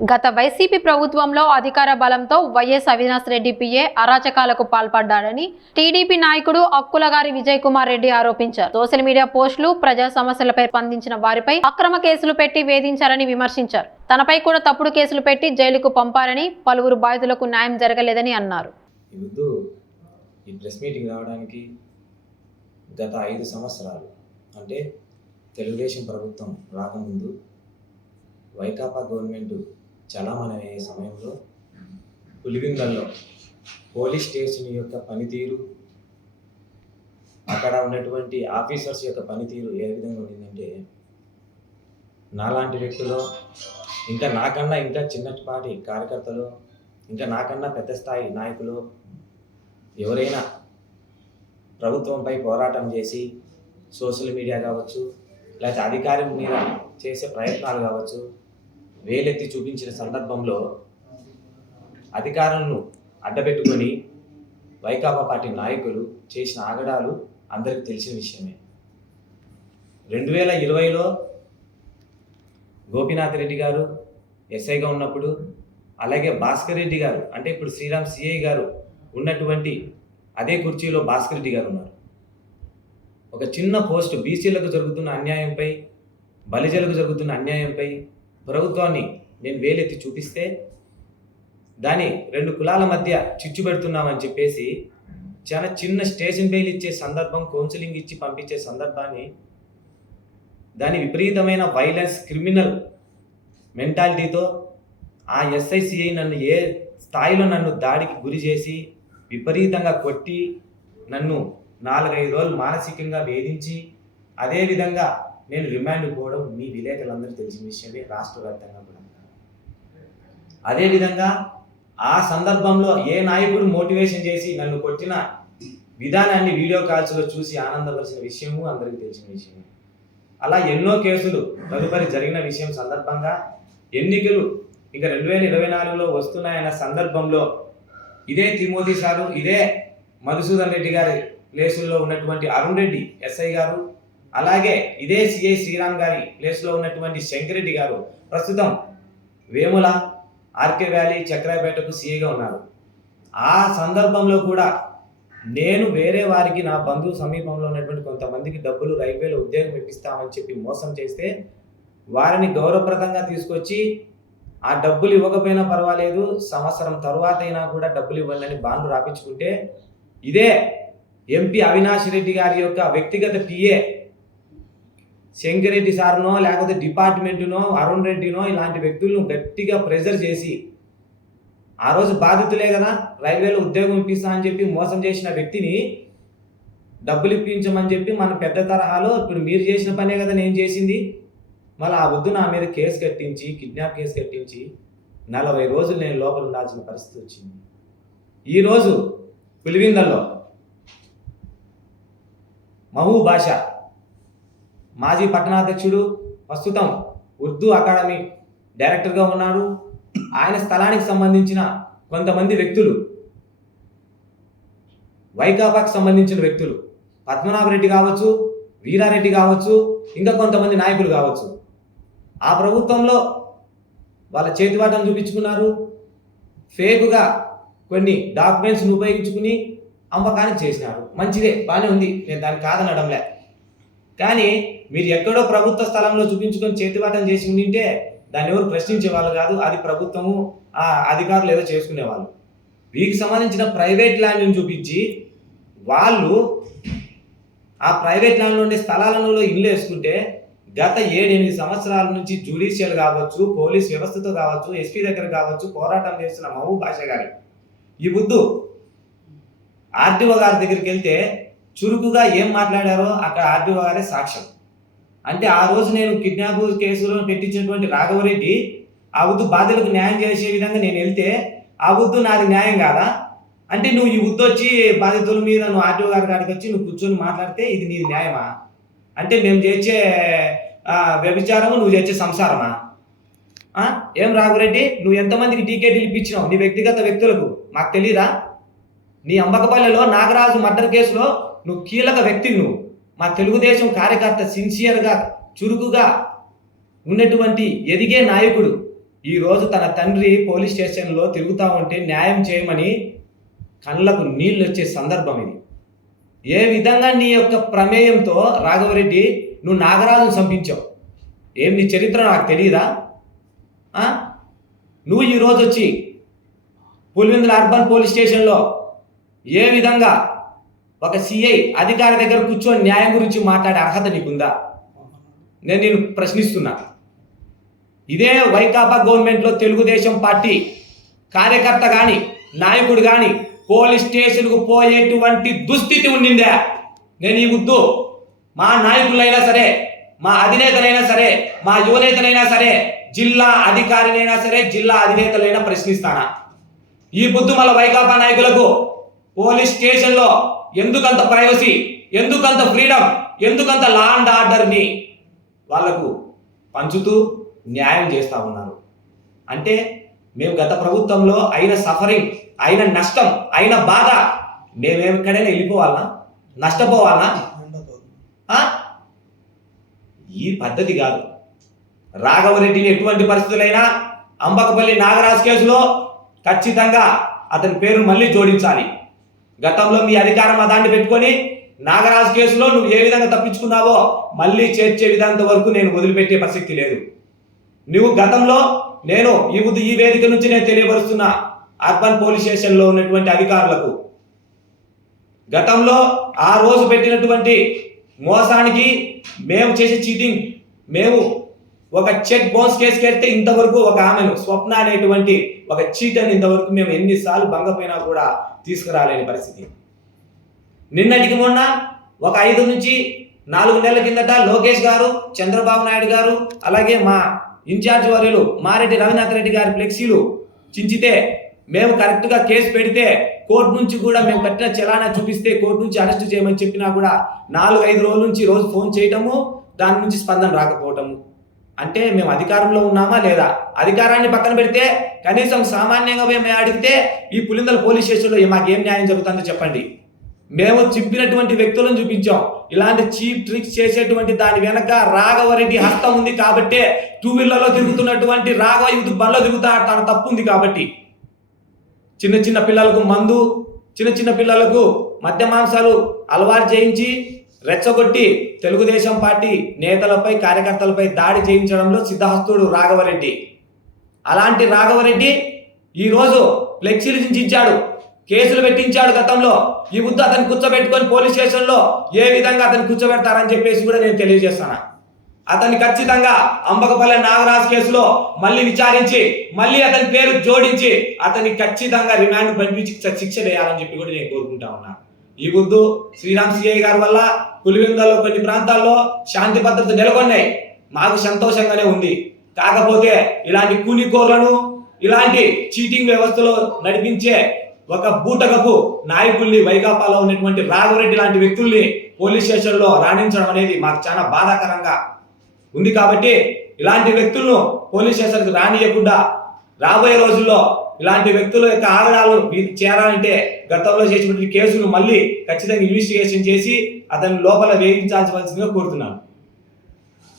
గత వైసీపీ ప్రభుత్వంలో అధికార బలంతో వైఎస్ అవినాష్ రెడ్డి పిఏ అరాచకాలకు పాల్పడ్డాడని టీడీపీ నాయకుడు అక్కులగారి విజయ్ కుమార్ రెడ్డి ఆరోపించారు. సోషల్ మీడియా పోస్టులు, ప్రజా సమస్యలపై స్పందించిన వారిపై అక్రమ కేసులు పెట్టి వేధించారని విమర్శించారు. తనపై కూడా తప్పుడు కేసులు పెట్టి జైలుకు పంపారని, పలువురు బాధితులకు న్యాయం జరగలేదని అన్నారు. ఈ ప్రెస్ మీటింగ్ రావడానికి గత 5 సంవత్సరాలు అంటే తెలుగుదేశం ప్రభుత్వం రాకముందు వైకాపా గవర్నమెంట్ చలామణి అయ్యే సమయంలో పులివెందులలో పోలీస్ స్టేషన్ యొక్క పనితీరు, అక్కడ ఉన్నటువంటి ఆఫీసర్స్ యొక్క పనితీరు ఏ విధంగా ఉండిందంటే, నాలాంటి వ్యక్తులు, ఇంకా నాకన్నా ఇంకా చిన్నపాటి కార్యకర్తలు, ఇంకా నాకన్నా పెద్ద స్థాయి నాయకులు ఎవరైనా ప్రభుత్వంపై పోరాటం చేసి సోషల్ మీడియా కావచ్చు, లేకపోతే అధికారం మీద చేసే ప్రయత్నాలు కావచ్చు, వేలెత్తి చూపించిన సందర్భంలో అధికారులను అడ్డపెట్టుకొని వైకాపా పార్టీ నాయకులు చేసిన ఆగడాలు అందరికీ తెలిసిన విషయమే. 2020లో గోపీనాథ్ రెడ్డి గారు ఎస్ఐగా ఉన్నప్పుడు, అలాగే భాస్కర్ రెడ్డి గారు అంటే ఇప్పుడు శ్రీరామ్ సిఐ గారు ఉన్నటువంటి అదే కుర్చీలో భాస్కర్ రెడ్డి గారు ఉన్నారు. ఒక చిన్న పోస్ట్ బీసీలకు జరుగుతున్న అన్యాయంపై, బలిజలకు జరుగుతున్న అన్యాయంపై ప్రభుత్వాన్ని నేను వేలెత్తి చూపిస్తే దాని 2 కులాల మధ్య చిచ్చు పెడుతున్నామని చెప్పేసి చాలా చిన్న స్టేషన్ బెయిల్ ఇచ్చే సందర్భం, కౌన్సిలింగ్ ఇచ్చి పంపించే సందర్భాన్ని దాని విపరీతమైన వైలెన్స్, క్రిమినల్ మెంటాలిటీతో ఆ ఎస్ఐసిఐ నన్ను ఏ స్థాయిలో నన్ను దాడికి గురి చేసి విపరీతంగా కొట్టి నన్ను 4-5 రోజులు మానసికంగా వేధించి, అదేవిధంగా నేను రిమాండ్ పోవడం మీ విలేకరులందరూ తెలిసిన విషయమే, రాష్ట్ర వ్యాప్తంగా కూడా. అదేవిధంగా ఆ సందర్భంలో ఏ నాయకుడు మోటివేషన్ చేసి నన్ను కొట్టిన విధానాన్ని వీడియో కాల్స్లో చూసి ఆనందపరిచిన విషయము అందరికీ తెలిసిన విషయమే. అలా ఎన్నో కేసులు తదుపరి జరిగిన విషయం సందర్భంగా ఎన్నికలు ఇంకా 2024లో వస్తున్నాయన్న సందర్భంలో ఇదే తిమోతి సారు, ఇదే మధుసూదన్ రెడ్డి గారి ప్లేసుల్లో ఉన్నటువంటి అరుణ్ రెడ్డి ఎస్ఐ గారు, అలాగే ఇదే సిఐ శ్రీరామ్ గారి ప్లేస్లో ఉన్నటువంటి శంకరెడ్డి గారు ప్రస్తుతం వేముల, ఆర్కే వ్యాలీ, చక్రాపేటకు సిఐగా ఉన్నారు. ఆ సందర్భంలో కూడా నేను వేరే వారికి, నా బంధువు సమీపంలో ఉన్నటువంటి కొంతమందికి డబ్బులు రైల్వేలో ఉద్యోగం ఇప్పిస్తామని చెప్పి మోసం చేస్తే వారిని గౌరవప్రదంగా తీసుకొచ్చి ఆ డబ్బులు ఇవ్వకపోయినా పర్వాలేదు, సంవత్సరం తర్వాత అయినా కూడా డబ్బులు ఇవ్వండి అని బాండ్లు రాపించుకుంటే, ఇదే ఎంపీ అవినాష్ రెడ్డి గారి యొక్క వ్యక్తిగత పిఏ శంకరెడ్డి సార్నో లేకపోతే డిపార్ట్మెంటునో అరుణ్ రెడ్డినో ఇలాంటి వ్యక్తులను గట్టిగా ప్రెజర్ చేసి, ఆ రోజు బాధితులే కదా రైల్వేలో ఉద్యోగం ఇప్పిస్తా అని చెప్పి మోసం చేసిన వ్యక్తిని డబ్బులు ఇప్పించమని చెప్పి మన పెద్ద తరహాలో ఇప్పుడు మీరు చేసిన పనే కదా నేను చేసింది, మళ్ళీ ఆ వద్దు నా మీద కేసు కట్టించి, కిడ్నాప్ కేసు కట్టించి 40 రోజులు నేను లోపల ఉండాల్సిన పరిస్థితి వచ్చింది. ఈరోజు పులివెందులలో మహబూబ్ బాషా మాజీ పట్టణాధ్యక్షుడు, ప్రస్తుతం ఉర్దూ అకాడమీ డైరెక్టర్గా ఉన్నారు. ఆయన స్థలానికి సంబంధించిన కొంతమంది వ్యక్తులు, వైకాపాకు సంబంధించిన వ్యక్తులు, పద్మనాభరెడ్డి కావచ్చు, వీరారెడ్డి కావచ్చు, ఇంకా కొంతమంది నాయకులు కావచ్చు, ఆ ప్రభుత్వంలో వాళ్ళ చేతివాటం చూపించుకున్నారు. ఫేకుగా కొన్ని డాక్యుమెంట్స్ని ఉపయోగించుకుని అమ్మకానికి చేసినారు. మంచిదే, బాగానే ఉంది, నేను దాన్ని కాదనడంలే. కానీ మీరు ఎక్కడో ప్రభుత్వ స్థలంలో చూపించుకొని చేతివాటం చేసి ఉండింటే దాన్ని ఎవరు ప్రశ్నించే వాళ్ళు కాదు. అది ప్రభుత్వము, ఆ అధికారులు ఏదో చేసుకునేవాళ్ళు. వీరికి సంబంధించిన ప్రైవేట్ ల్యాండ్ని చూపించి వాళ్ళు ఆ ప్రైవేట్ ల్యాండ్లో ఉండే స్థలాలలో ఇల్లు వేసుకుంటే గత 7-8 సంవత్సరాల నుంచి జ్యుడిషియల్ కావచ్చు, పోలీస్ వ్యవస్థతో కావచ్చు, ఎస్పీ దగ్గర కావచ్చు పోరాటం చేస్తున్న మహబూబ్ బాషా గారి ఈ బుద్ధు ఆర్డీఓ గారి దగ్గరికి వెళ్తే చురుకుగా ఏం మాట్లాడారో అక్కడ ఆర్డీఓ గారే సాక్ష్యం. అంటే ఆ రోజు నేను కిడ్నాప్ కేసులో పెట్టించినటువంటి రాఘవరెడ్డి ఆ వద్దు బాధ్యులకు న్యాయం చేసే విధంగా నేను వెళ్తే ఆ వద్దు నాది న్యాయం కాదా? అంటే నువ్వు ఈ వద్దు వచ్చి బాధితుల మీద నువ్వు ఆర్డీఓ గారి కాడికి వచ్చి నువ్వు కూర్చొని మాట్లాడితే ఇది నీది న్యాయమా? అంటే మేము చేసే వ్యభిచారము, నువ్వు చేసే సంసారమా? ఏం రాఘవరెడ్డి, నువ్వు ఎంతమందికి టీకేటీలు ఇప్పించినావు నీ వ్యక్తిగత వ్యక్తులకు మాకు తెలీదా? నీ అంబకపల్లెలో నాగరాజు మర్డర్ కేసులో నువ్వు కీలక వ్యక్తివి. నువ్వు మా తెలుగుదేశం కార్యకర్త, సిన్సియర్గా చురుకుగా ఉన్నటువంటి ఎదిగే నాయకుడు, ఈరోజు తన తండ్రి పోలీస్ స్టేషన్లో తిరుగుతూ ఉంటే న్యాయం చేయమని కళ్ళకు నీళ్ళు వచ్చే సందర్భం ఇది. ఏ విధంగా నీ యొక్క ప్రమేయంతో రాఘవరెడ్డి నువ్వు నాగరాజును చంపించావు? ఏం నీ చరిత్ర నాకు తెలియదా? నువ్వు ఈరోజు వచ్చి పులివెందుల అర్బన్ పోలీస్ స్టేషన్లో ఏ విధంగా ఒక సిఐ అధికారి దగ్గర కూర్చొని న్యాయం గురించి మాట్లాడే అర్హత నీకుందా? నేను ప్రశ్నిస్తున్నా. ఇదే వైకాపా గవర్నమెంట్లో తెలుగుదేశం పార్టీ కార్యకర్త కానీ నాయకుడు కానీ పోలీస్ స్టేషన్కు పోయేటువంటి దుస్థితి ఉండిందే. నేను ఈ ముద్దు మా నాయకులైనా సరే, మా అధినేతలైనా సరే, మా యువనేతలైనా సరే, జిల్లా అధికారినైనా సరే, జిల్లా అధినేతలైనా ప్రశ్నిస్తానా? ఈ బుద్ధు మళ్ళీ వైకాపా నాయకులకు పోలీస్ స్టేషన్లో ఎందుకంత ప్రైవసీ, ఎందుకంత ఫ్రీడమ్, ఎందుకంత లా అండ్ ఆర్డర్ని వాళ్లకు పంచుతూ న్యాయం చేస్తూ ఉన్నారు. అంటే మేము గత ప్రభుత్వంలో అయిన సఫరింగ్, అయిన నష్టం, అయిన బాధ మేమెక్కడైనా వెళ్ళిపోవాలనా? నష్టపోవాలనా? ఈ పద్ధతి కాదు. రాఘవరెడ్డిని ఎటువంటి పరిస్థితులైనా అంబకపల్లి నాగరాజ్ కేసులో ఖచ్చితంగా అతని పేరు మళ్ళీ జోడించాలి. గతంలో మీ అధికార మతాన్ని పెట్టుకొని నాగరాజ్ కేసులో నువ్వు ఏ విధంగా తప్పించుకున్నావో మళ్ళీ చేర్చే విధానం వరకు నేను వదిలిపెట్టే ప్రసక్తి లేదు. నువ్వు గతంలో ఈ వేదిక నుంచి నేను తెలియపరుస్తున్నా అర్బన్ పోలీస్ స్టేషన్లో ఉన్నటువంటి అధికారులకు, గతంలో ఆ రోజు పెట్టినటువంటి మోసానికి మేము చేసే చీటింగ్, మేము ఒక చెక్ బౌన్స్ కేసు కడితే ఇంతవరకు ఒక ఆమెను స్వప్న అనేటువంటి ఒక చీటర్ని ఇంతవరకు మేము ఎన్నిసార్లు భంగపోయినా కూడా తీసుకురాలేని పరిస్థితి. నిన్నటికి మొన్న ఒక 5 నుంచి 4 నెలల కిందట లోకేష్ గారు, చంద్రబాబు నాయుడు గారు, అలాగే మా ఇన్ఛార్జ్ వర్యులు మారెడ్డి రవినాథ్ రెడ్డి గారి ఫ్లెక్సీలు చించితే మేము కరెక్ట్గా కేసు పెడితే కోర్టు నుంచి కూడా మేము కట్టిన చలానా చూపిస్తే కోర్టు నుంచి అరెస్ట్ చేయమని చెప్పినా కూడా 4-5 రోజుల నుంచి రోజు ఫోన్ చేయటము, దాని నుంచి స్పందన రాకపోవటము. అంటే మేము అధికారంలో ఉన్నామా లేదా? అధికారాన్ని పక్కన పెడితే కనీసం సామాన్యంగా మేము అడిగితే ఈ పులివెందుల పోలీస్ స్టేషన్లో మాకేం న్యాయం జరుగుతుందో చెప్పండి. మేము చెప్పినటువంటి వ్యక్తులను చూపించాం. ఇలాంటి చీప్ ట్రిక్స్ చేసేటువంటి దాని వెనక రాఘవరెడ్డి హస్తం ఉంది కాబట్టే 2 వీలర్లో తిరుగుతున్నటువంటి రాఘవ యూత్ బండ్లో తిరుగుతా తన తప్పు ఉంది కాబట్టి చిన్న పిల్లలకు మందు, చిన్న పిల్లలకు మద్య మాంసాలు అలవాటు చేయించి రెచ్చగొట్టి తెలుగుదేశం పార్టీ నేతలపై, కార్యకర్తలపై దాడి చేయించడంలో సిద్ధహస్తుడు రాఘవరెడ్డి. అలాంటి రాఘవరెడ్డి ఈరోజు ఫ్లెక్సీలు చించాడు, కేసులు పెట్టించాడు. గతంలో ఈ ముద్దు అతన్ని కూర్చోబెట్టుకొని పోలీస్ స్టేషన్లో ఏ విధంగా అతన్ని కూర్చోబెడతారని చెప్పేసి కూడా నేను తెలియజేస్తాను. అతన్ని ఖచ్చితంగా అంబకపల్లి నాగరాజ్ కేసులో మళ్ళీ విచారించి మళ్ళీ అతని పేరు జోడించి అతన్ని ఖచ్చితంగా రిమాండ్ పంపించి శిక్ష వేయాలని చెప్పి కూడా నేను కోరుకుంటా ఉన్నా. ఈ ముద్దు శ్రీరామ్ సిఐ గారి వల్ల పులివెందులలో కొన్ని ప్రాంతాల్లో శాంతి భద్రత నెలకొన్నాయి. మాకు సంతోషంగానే ఉంది. కాకపోతే ఇలాంటి కూలికోర్లను, ఇలాంటి చీటింగ్ వ్యవస్థలో నడిపించే ఒక బూటకపు నాయకుల్ని, వైకాపాలో ఉన్నటువంటి రాఘవరెడ్డి లాంటి వ్యక్తుల్ని పోలీస్ స్టేషన్లో రాణించడం అనేది మాకు చాలా బాధాకరంగా ఉంది. కాబట్టి ఇలాంటి వ్యక్తులను పోలీస్ స్టేషన్కి రానియకుండా రాబోయే రోజుల్లో ఇలాంటి వ్యక్తుల యొక్క ఆగడాలు చేరాలంటే గతంలో చేసినటువంటి కేసులు మళ్ళీ ఖచ్చితంగా ఇన్వెస్టిగేషన్ చేసి అతని లోపల వేయించాల్సివలసిందిగా కోరుతున్నాను.